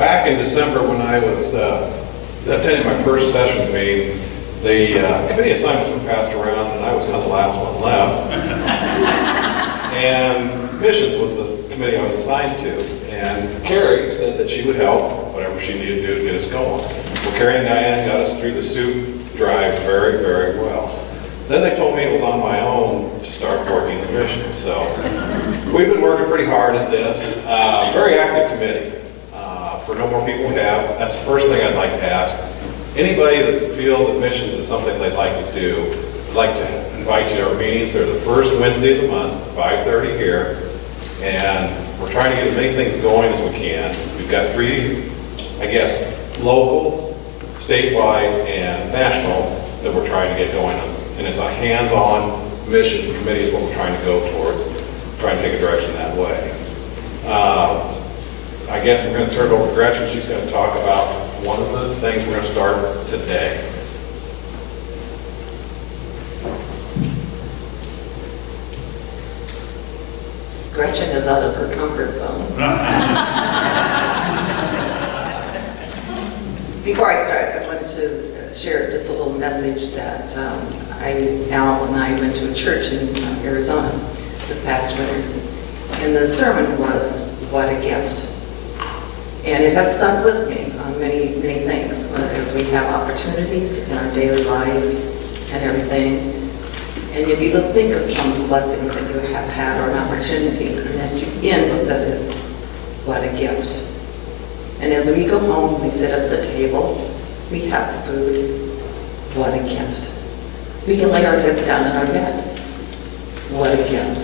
Back in December, when I was attending my first sessions meeting, the committee assignments were passed around, and I was kind of the last one left. And missions was the committee I was assigned to. And Carrie said that she would help, whatever she needed to do to get us going. Well, Carrie and Diane got us through the soup drive very, very well. Then they told me it was on my own to start working the missions. So we've been working pretty hard at this. Very active committee. For no more people we have, that's the first thing I'd like to ask. Anybody that feels that missions is something they'd like to do, I'd like to invite you to our meetings. They're the first Wednesday of the month, 5:30 here. And we're trying to get as many things going as we can. We've got 3, I guess, local, statewide, and national that we're trying to get going on. And it's a hands-on mission committee is what we're trying to go towards, trying to take a direction that way. I guess we're going to turn it over to Gretchen. She's going to talk about one of the things we're going to start today. Gretchen is out of her comfort zone. Before I start, I wanted to share just a little message that Al and I went to a church in Arizona this past winter. And the sermon was, "What a gift." And it has stuck with me on many, many things as we have opportunities in our daily lives and everything. And if you think of some blessings that you have had or an opportunity, and that you end with it is, what a gift. And as we go home, we sit at the table, we have food, what a gift. We can lay our heads down in our bed, what a gift.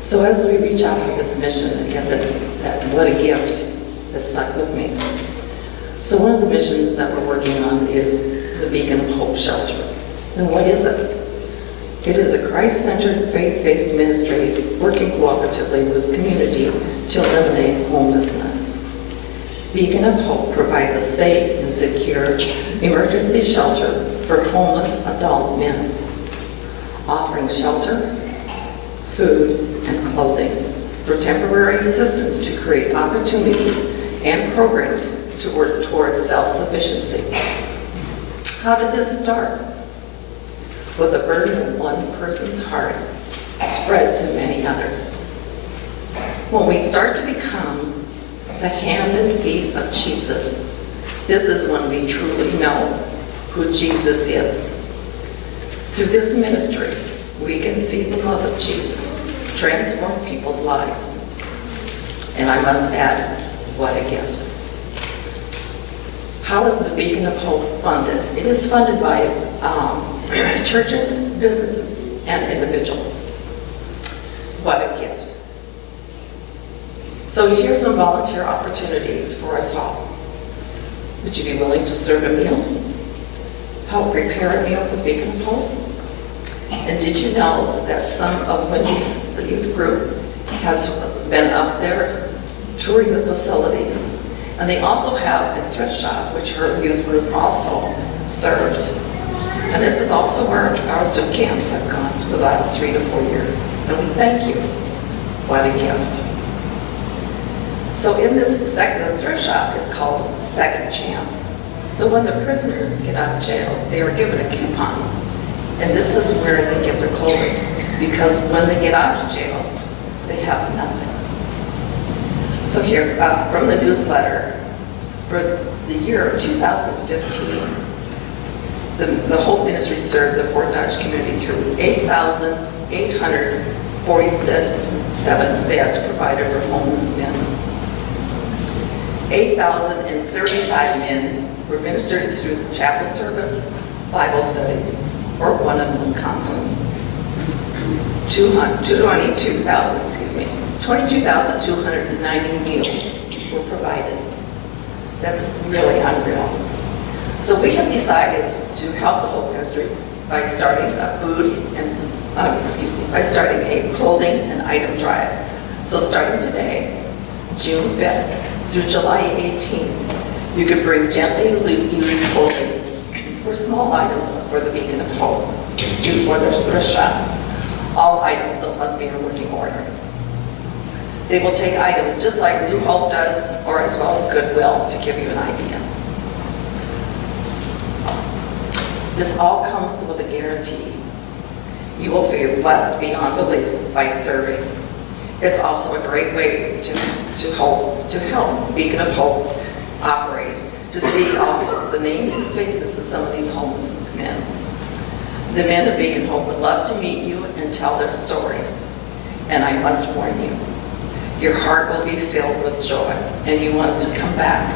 So as we reach out for this mission, I guess that what a gift has stuck with me. So one of the missions that we're working on is the Beacon of Hope Shelter. And what is it? It is a Christ-centered, faith-based ministry working cooperatively with community to eliminate homelessness. Beacon of Hope provides a safe and secure emergency shelter for homeless adult men, offering shelter, food, and clothing for temporary assistance to create opportunity and programs to work towards self-sufficiency. How did this start? With the burden of one person's heart spread to many others. When we start to become the hand and feet of Jesus, this is when we truly know who Jesus is. Through this ministry, we can see the love of Jesus transform people's lives. And I must add, what a gift. How is the Beacon of Hope funded? It is funded by churches, businesses, and individuals. What a gift. So here's some volunteer opportunities for us all. Would you be willing to serve a meal? Help prepare a meal for Beacon of Hope? And did you know that some of Wendy's, the youth group, has been up there touring the facilities? And they also have a thrift shop, which her youth group also served. And this is also where our soup camps have gone for the last 3 to 4 years. And we thank you. What a gift. So in this the thrift shop is called Second Chance. So when the prisoners get out of jail, they are given a coupon. And this is where they get their clothing. Because when they get out of jail, they have nothing. So here's from the newsletter for the year of 2015. The Hope Ministry served the Fort Dodge community through 8,847 beds provided for homeless men. 8,035 men were ministered through the chapel service, Bible studies, or one-on-one counseling. 22,290 meals were provided. That's really unreal. So we have decided to help the Hope Ministry by starting a clothing and item drive. So starting today, June 5th through July 18th, you could bring gently used clothing or small items for the Beacon of Hope to for the thrift shop. All items must be in working order. They will take items just like New Hope does, or as well as Goodwill, to give you an idea. This all comes with a guarantee. You will feel blessed beyond belief by serving. It's also a great way to help Beacon of Hope operate, to see also the names and faces of some of these homeless men. The men of Beacon Hope would love to meet you and tell their stories. And I must warn you, your heart will be filled with joy, and you want to come back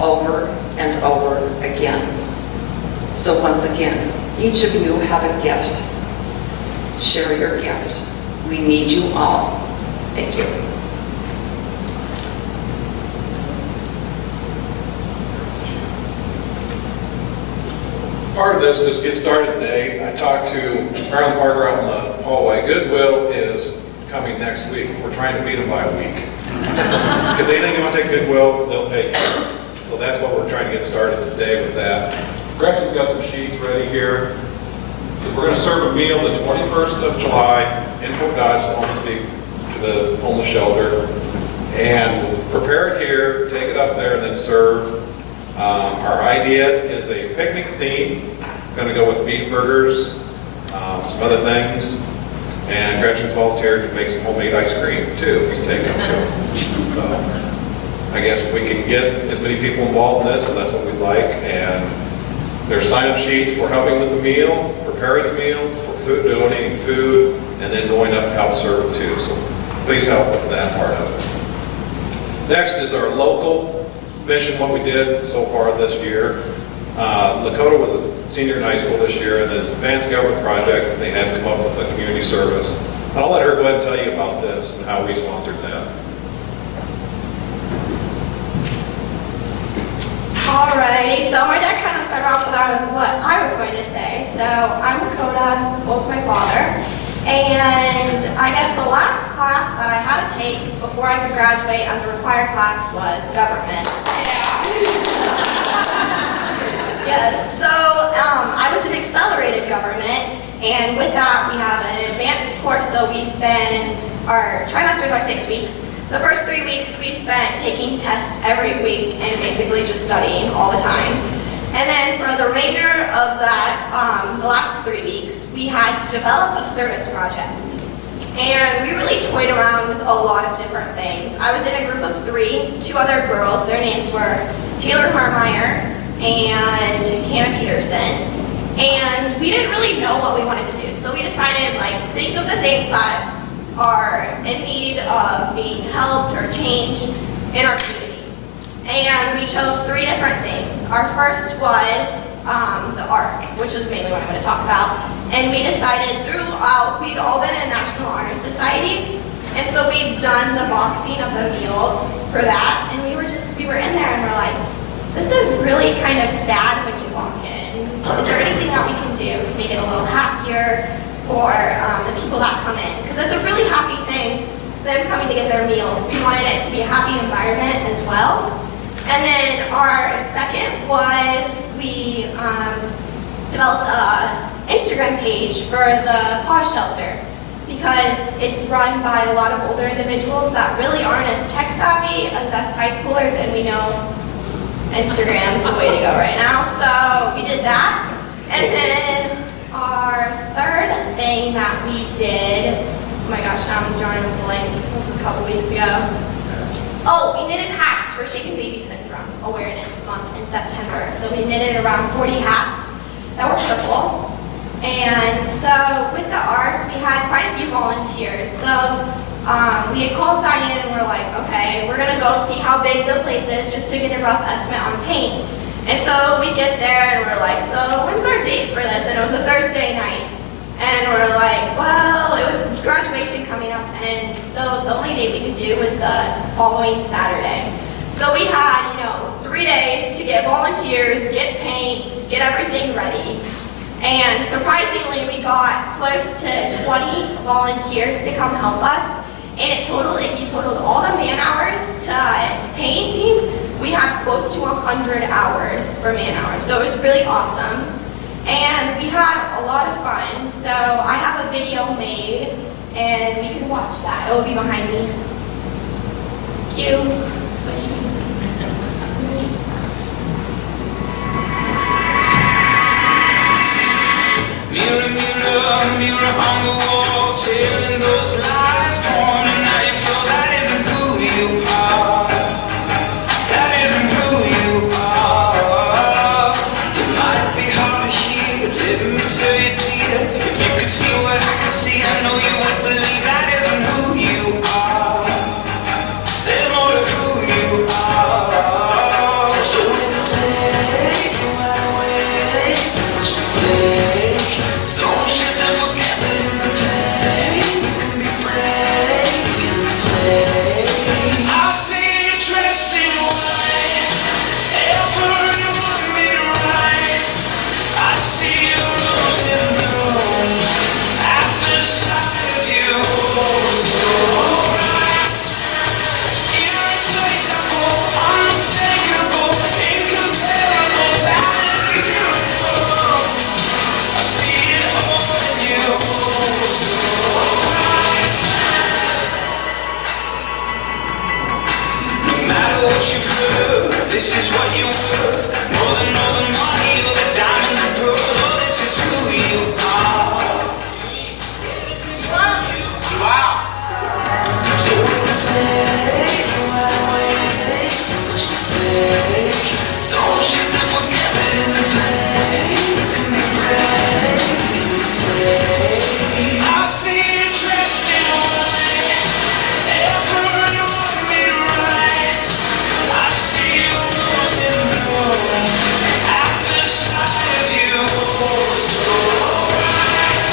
over and over again. So once again, each of you have a gift. Share your gift. We need you all. Thank you. Part of this to get started today, I talked to Marilyn Parker out in the hallway. Goodwill is coming next week. We're trying to beat them by a week. Because anything you want to take Goodwill, they'll take it. So that's what we're trying to get started today with that. Gretchen's got some sheets ready here. We're going to serve a meal the 21st of July in Fort Dodge, to the homeless shelter. And prepare it here, take it up there, and then serve. Our idea is a picnic theme. Going to go with beef burgers, some other things. And Gretchen's volunteered to make some homemade ice cream too. Just take it up. So I guess if we can get as many people involved in this, and that's what we'd like. And there's sign-up sheets for helping with the meal, preparing the meal, for food, donating food, and then going up to help serve too. So please help with that part of it. Next is our local mission, what we did so far this year. Lakota was a senior in high school this year, and this advanced government project, they had to come up with a community service. And I'll let her go ahead and tell you about this and how we sponsored that. Alrighty, so my dad kind of started off with what I was going to say. So I'm Lakota, both my father, and I guess the last class that I had to take before I could graduate as a required class was government. Yes, so I was in accelerated government, and with that we have an advanced course, so we spend, our trimesters are 6 weeks. The first 3 weeks we spent taking tests every week and basically just studying all the time. And then for the remainder of that, the last 3 weeks, we had to develop a service project. And we really toyed around with a lot of different things. I was in a group of 3, 2 other girls. Their names were Taylor Harmeyer and Hannah Peterson. And we didn't really know what we wanted to do. So we decided, think of the things that are in need of being helped or changed in our community. And we chose 3 different things. Our first was the ARC, which is mainly what I'm going to talk about. And we decided throughout, we'd all been in National Honor Society, and so we'd done the boxing of the meals for that, and we were in there and we're like, this is really kind of sad when you walk in. Is there anything that we can do to make it a little happier for the people that come in? Because it's a really happy thing, them coming to get their meals. We wanted it to be a happy environment as well. And then our second was we developed an Instagram page for the Pause Shelter, because it's run by a lot of older individuals that really aren't as tech savvy as us high schoolers, and we know Instagram's the way to go right now. So we did that. And then our third thing that we did, oh my gosh, now I'm drawing a blank. This was a couple weeks ago. Oh, we knitted hats for Shaken Baby Syndrome Awareness Month in September. So we knitted around 40 hats that were purple. And so with the art, we had quite a few volunteers. So we had called Diane and we're like, okay, we're gonna go see how big the place is just to get a rough estimate on paint. And so we get there and we're like, so when's our date for this? And it was a Thursday night. And we're like, well, it was graduation coming up, and so the only date we could do was the following Saturday. So we had, 3 days to get volunteers, get paint, get everything ready. And surprisingly, we got close to 20 volunteers to come help us. And if you totaled all the man hours to painting, we had close to 100 hours for man hours. So it was really awesome. And we had a lot of fun. So I have a video made, and you can watch that. It will be behind me. Thank you. Mirror, mirror, mirror on the wall, telling those lies, pointing out your flaws. That isn't who you are. That isn't who you are. It might be hard to hear, but let me tell you, dear, if you could see what I can see, I know you would believe that isn't who you are. There's more to who you are. So it's late, you might wait, too much to take. Don't shift and forget that in the pain you can be brave and say, I see you dressed in white, ever you want me to write. I see you losing bloom at the sight of you. So bright, irreplaceable, unmistakable, incomparable, talent, beautiful. I see it all in you. No matter what you've heard, this is what you're worth. More than money or the diamonds and pearls. Oh, this is who you are. This is who you are. So it's late, you might wait, too much to take. Don't shift and forget that in the pain you can be brave and say, I see you dressed in white, ever you want me to write. I see you losing bloom at the sight of you. So bright,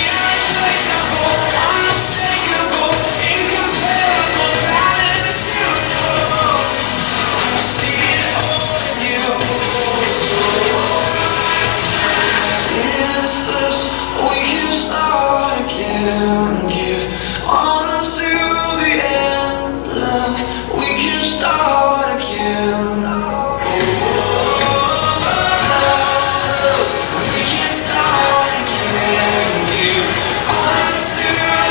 irreplaceable, unmistakable, incomparable, talent is beautiful. I see it all in you. Sisters, we can start again. Give on to the end, love. We can start again. Lovers, we can start again. Give on to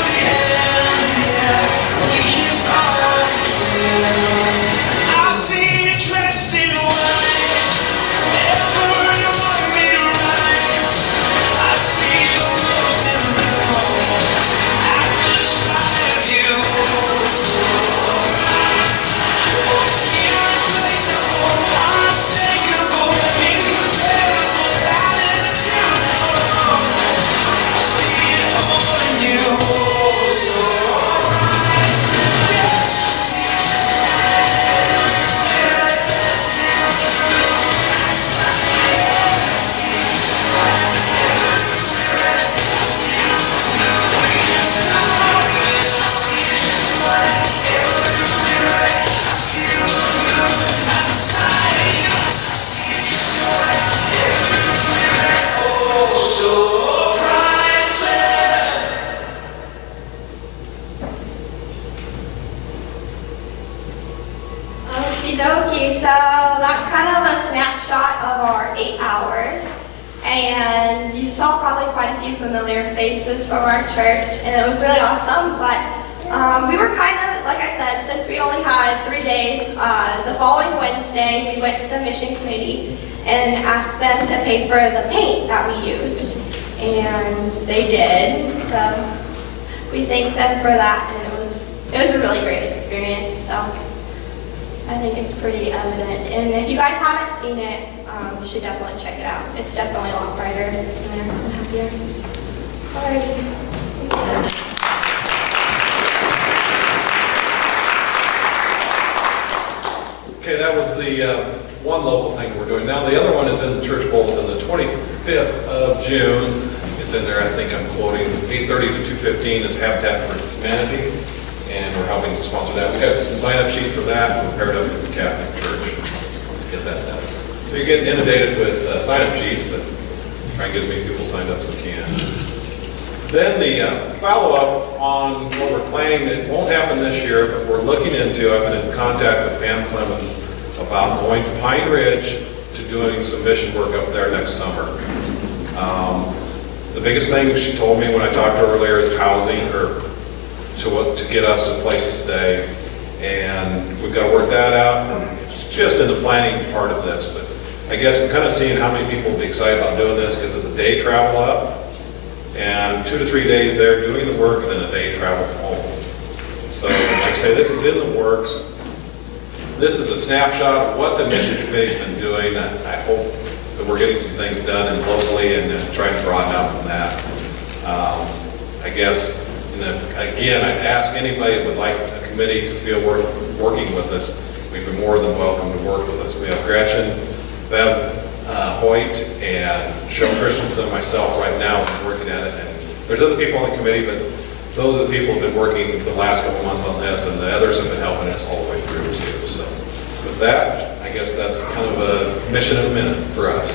the end, yeah. We can start again. I see you dressed in white, ever you want me to write. I see you losing bloom at the sight of you. Irreplaceable, unmistakable, incomparable, talent is beautiful. I see it all in you. So priceless. Okie dokie, so that's kind of a snapshot of our 8 hours. And you saw probably quite a few familiar faces from our church, and it was really awesome. But we were kind of, like I said, since we only had 3 days, the following Wednesday, we went to the mission committee and asked them to pay for the paint that we used. And they did, so we thanked them for that, and it was a really great experience. So I think it's pretty evident. And if you guys haven't seen it, you should definitely check it out. It's definitely a lot brighter and happier. Alrighty. Okay, that was the one local thing we're doing. Now, the other one is in the church bulletin, the 25th of June. It's in there, I think I'm quoting, 8:30 to 2:15 is Habitat for Humanity, and we're helping to sponsor that. We have some sign-up sheets for that, and prepared up at the Catholic Church to get that done. So you're getting inundated with sign-up sheets, but try and get as many people signed up as we can. Then the follow-up on what we're planning, it won't happen this year, but we're looking into, I've been in contact with Pam Clemens about going to Pine Ridge to doing some mission work up there next summer. The biggest thing she told me when I talked to her earlier is housing, or to get us to a place to stay. and we've got to work that out. It's just in the planning part of this, but I guess we're kind of seeing how many people will be excited about doing this because it's a day travel up, and 2 to 3 days there doing the work, and then a day travel home. So, like I say, this is in the works. This is a snapshot of what the mission committee's been doing. I hope that we're getting some things done and locally and then trying to broaden out from that. I guess, again, I'd ask anybody that would like a committee to feel worth working with us. We'd be more than welcome to work with us. We have Gretchen, Bev Hoyt, and Cheryl Christensen, and myself right now working at it. And there's other people on the committee, but those are the people who have been working the last couple months on this, and the others have been helping us all the way through too. So with that, I guess that's kind of a mission of a minute for us.